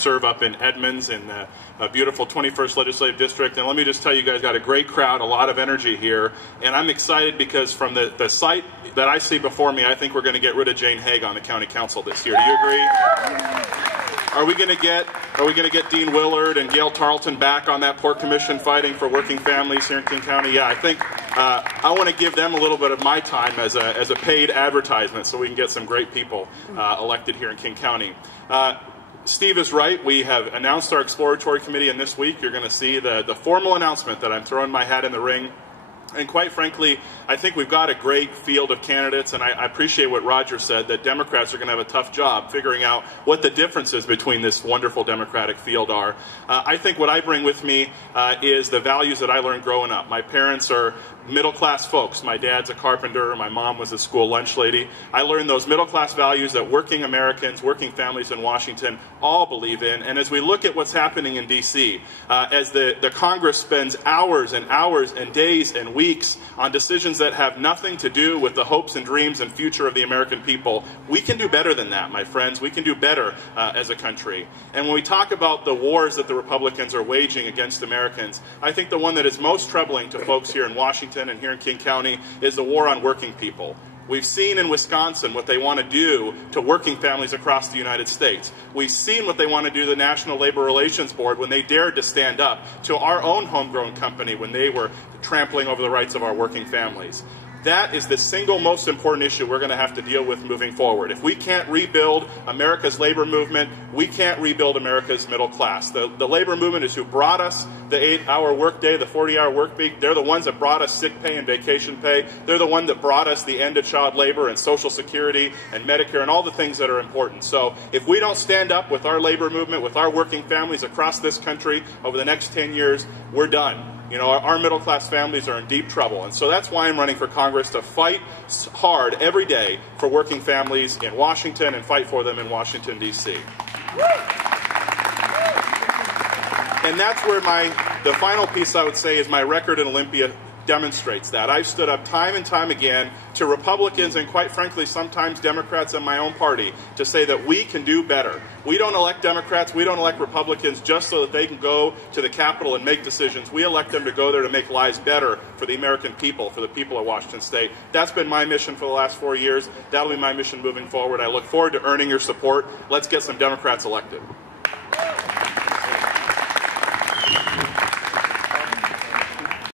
serve up in Edmonds in the beautiful 21st Legislative District. And let me just tell you guys, got a great crowd, a lot of energy here. And I'm excited because from the site that I see before me, I think we're going to get rid of Jane Haig on the County Council this year. Do you agree? Are we going to get Dean Willard and Gail Tarleton back on that Port Commission fighting for working families here in King County? Yeah, I think I want to give them a little bit of my time as a paid advertisement so we can get some great people elected here in King County. Steve is right. We have announced our exploratory committee, and this week you're going to see the formal announcement that I'm throwing my hat in the ring. And quite frankly, I think we've got a great field of candidates, and I appreciate what Roger said, that Democrats are going to have a tough job figuring out what the differences between this wonderful Democratic field are. I think what I bring with me is the values that I learned growing up. My parents are middle-class folks. My dad's a carpenter. My mom was a school lunch lady. I learned those middle-class values that working Americans, working families in Washington all believe in. And as we look at what's happening in D.C., as the Congress spends hours and hours and days and weeks on decisions that have nothing to do with the hopes and dreams and future of the American people, we can do better than that, my friends. We can do better as a country. And when we talk about the wars that the Republicans are waging against Americans, I think the one that is most troubling to folks here in Washington and here in King County is the war on working people. We've seen in Wisconsin what they want to do to working families across the United States. We've seen what they want to do to the National Labor Relations Board when they dared to stand up to our own homegrown company when they were trampling over the rights of our working families. That is the single most important issue we're going to have to deal with moving forward. If we can't rebuild America's labor movement, we can't rebuild America's middle class. The labor movement is who brought us the 8-hour workday, the 40-hour work week. They're the ones that brought us sick pay and vacation pay. They're the one that brought us the end of child labor and Social Security and Medicare and all the things that are important. So if we don't stand up with our labor movement, with our working families across this country over the next 10 years, we're done. You know, our middle-class families are in deep trouble. And so that's why I'm running for Congress, to fight hard every day for working families in Washington and fight for them in Washington, D.C. And that's where the final piece I would say is my record in Olympia demonstrates that. I've stood up time and time again to Republicans and, quite frankly, sometimes Democrats in my own party to say that we can do better. We don't elect Democrats, we don't elect Republicans just so that they can go to the Capitol and make decisions. We elect them to go there to make lives better for the American people, for the people of Washington State. That's been my mission for the last 4 years. That'll be my mission moving forward. I look forward to earning your support. Let's get some Democrats elected.